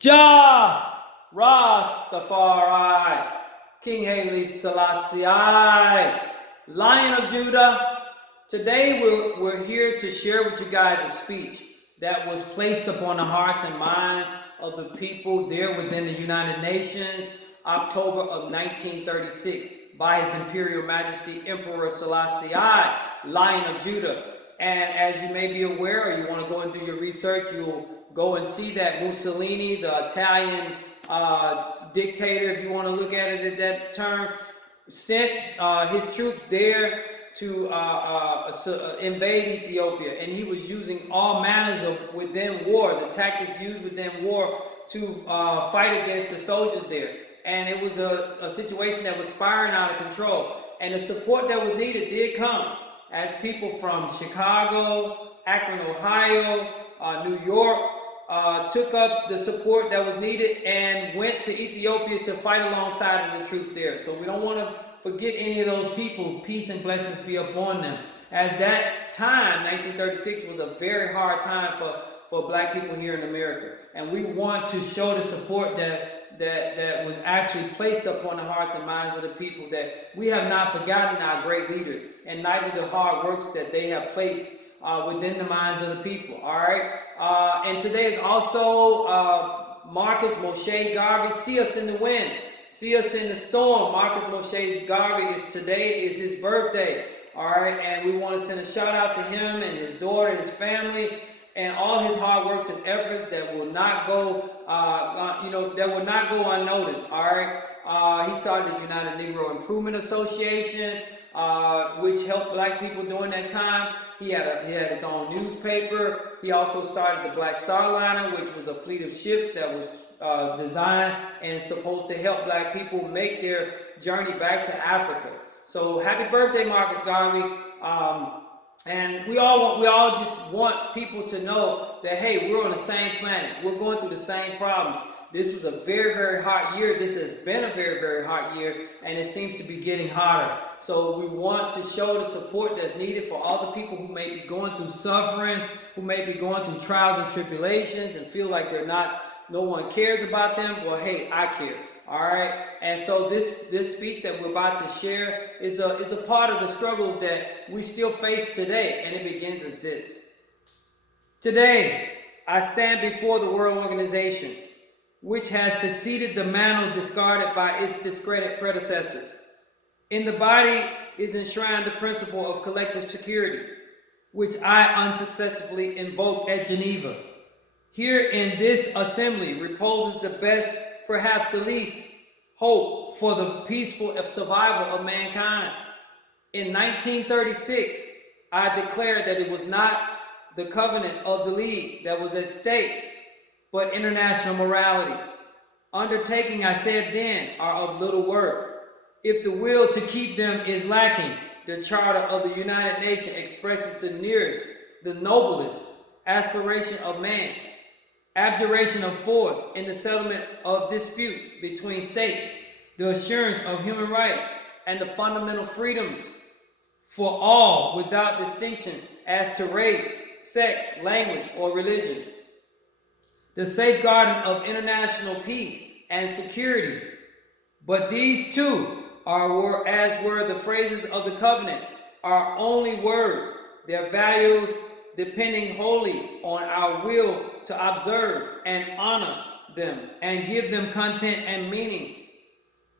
Jah Rastafari, King Haile Selassie I, Lion of Judah. Today we're here to share with you guys a speech that was placed upon the hearts and minds of the people there within the United Nations, October of 1936, by His Imperial Majesty Emperor Selassie I, Lion of Judah. And as you may be aware, or you want to go and do your research, you'll go and see that Mussolini, the Italian dictator, if you want to look at it at that term, sent his troops there to invade Ethiopia, and he was using all manners of within war, the tactics used within war to fight against the soldiers there. And it was a situation that was spiraling out of control, and the support that was needed did come as people from Chicago, Akron, Ohio, New York took up the support that was needed and went to Ethiopia to fight alongside of the troops there. So we don't want to forget any of those people. Peace and blessings be upon them. As that time, 1936, was a very hard time for black people here in America. And we want to show the support that was actually placed upon the hearts and minds of the people, that we have not forgotten our great leaders, and neither the hard works that they have placed within the minds of the people. All right. And today is also Marcus Moshe Garvey. See us in the wind. See us in the storm. Marcus Moshe Garvey today is his birthday. All right. And we want to send a shout out to him and his daughter, his family, and all his hard works and efforts that will not go, that will not go unnoticed. All right. He started the United Negro Improvement Association, which helped black people during that time. He had his own newspaper. He also started the Black Star Liner, which was a fleet of ships that was designed and supposed to help black people make their journey back to Africa. So happy birthday, Marcus Garvey. And we all just want people to know that, hey, we're on the same planet. We're going through the same problem. This was a very, very hot year. This has been a very, very hot year, and it seems to be getting hotter. So we want to show the support that's needed for all the people who may be going through suffering, who may be going through trials and tribulations and feel like no one cares about them. Well, hey, I care. All right. And so this speech that we're about to share is a part of the struggle that we still face today, and it begins as this. Today, I stand before the World Organization, which has succeeded the mantle discarded by its discredited predecessors. In the body is enshrined the principle of collective security, which I unsuccessfully invoked at Geneva. Here in this assembly reposes the best, perhaps the least, hope for the peaceful survival of mankind. In 1936, I declared that it was not the covenant of the League that was at stake, but international morality. Undertaking, I said then, are of little worth if the will to keep them is lacking. The Charter of the United Nations expresses the nearest, the noblest aspiration of man: abjuration of force in the settlement of disputes between states, the assurance of human rights, and the fundamental freedoms for all without distinction as to race, sex, language, or religion. The safeguarding of international peace and security. But these two as were the phrases of the covenant, are only words. Their value depending wholly on our will to observe and honor them and give them content and meaning.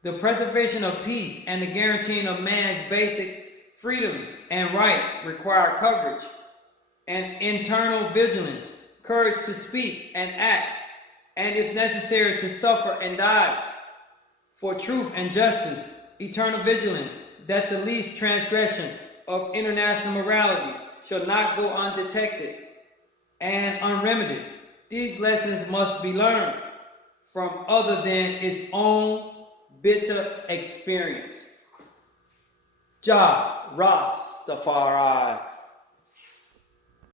The preservation of peace and the guaranteeing of man's basic freedoms and rights require courage and internal vigilance, courage to speak and act, and if necessary to suffer and die for truth and justice, eternal vigilance that the least transgression of international morality shall not go undetected and unremedied. These lessons must be learned from other than its own bitter experience. Jah Rastafari.